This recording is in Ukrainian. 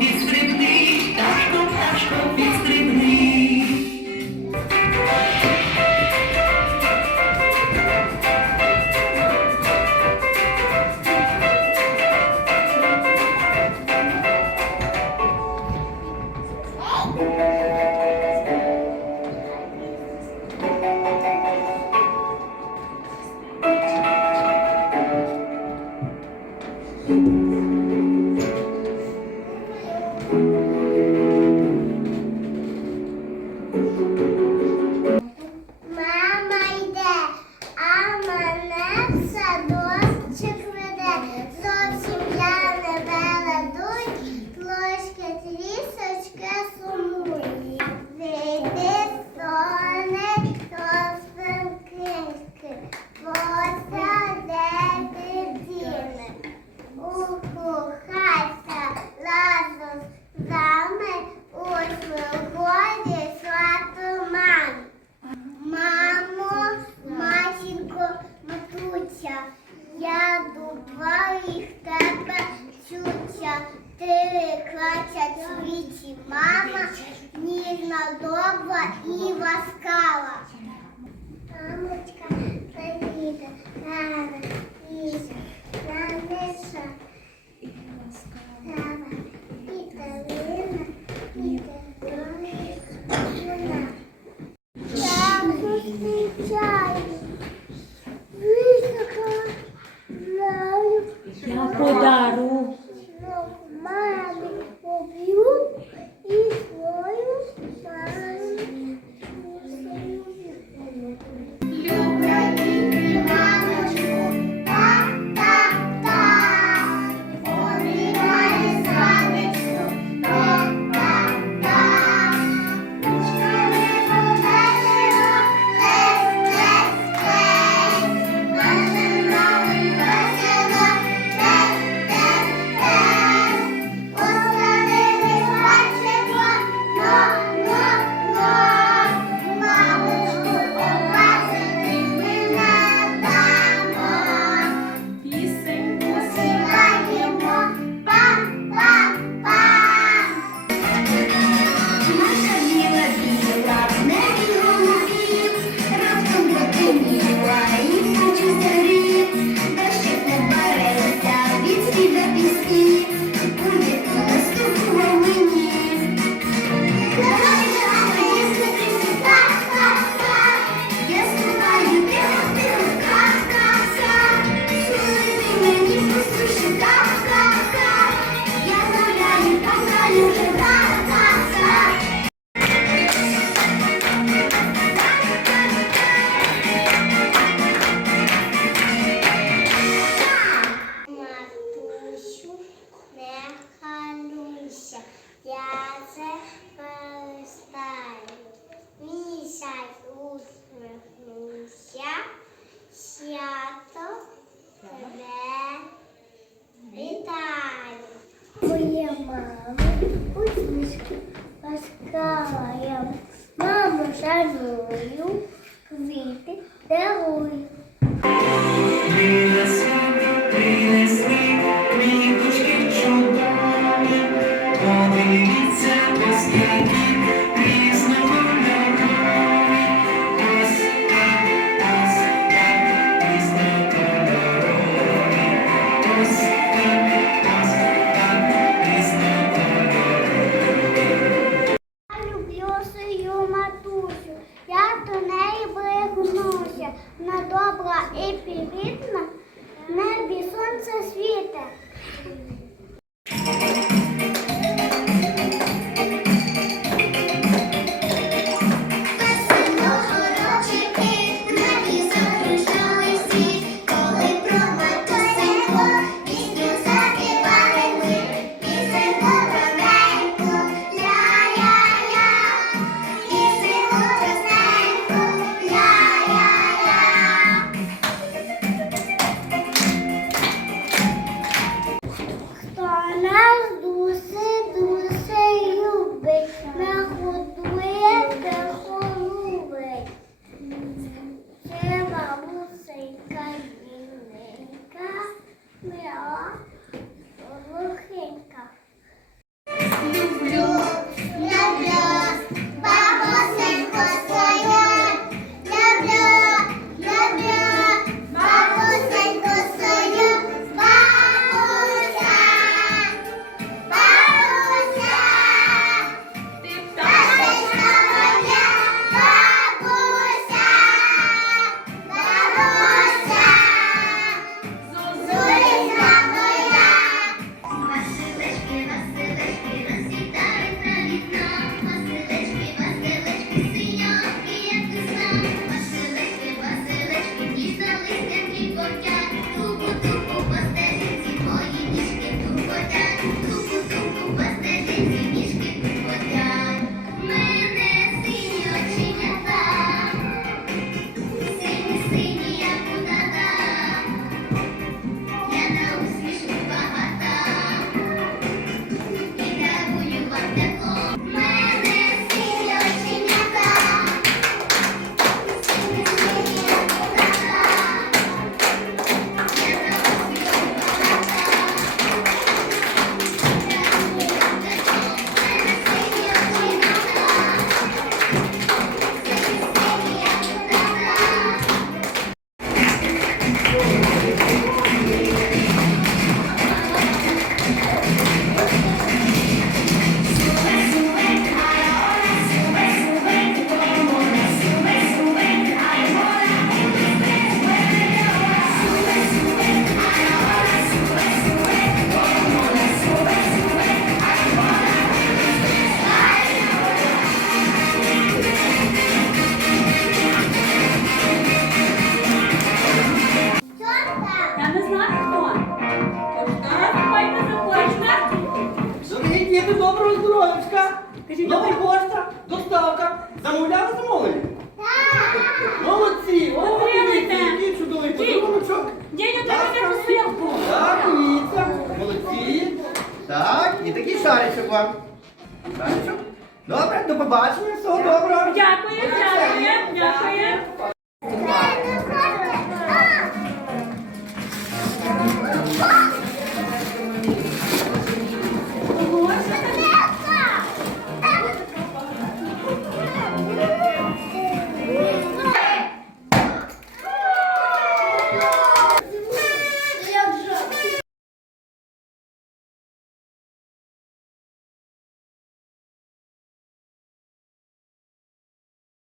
descrevi, dai com. Подати. усмішки ласкава я маму шаную, квіти дарую. Нова пошта, доставка. Замовляли замовлення? Молодці! О, дивіться, який чудовий подарунок. Дядя, давайте посилку. Так, дивіться. Молодці. Так, і такий шаричок вам. Шаричок. Добре, до побачення, всього доброго. Дякую, дякую, дякую.